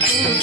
Bye.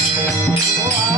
Oh,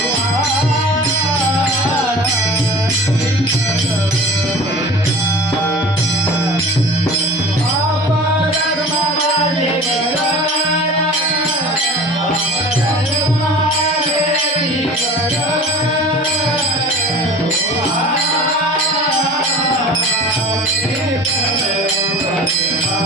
Wow. Yeah.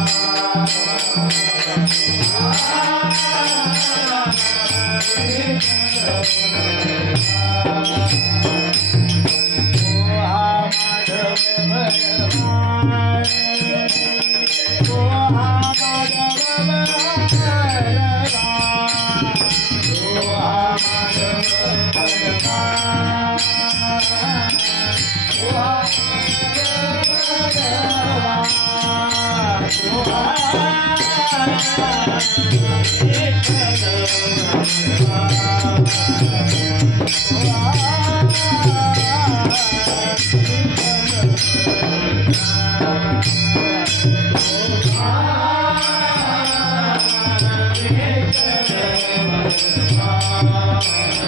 Oh,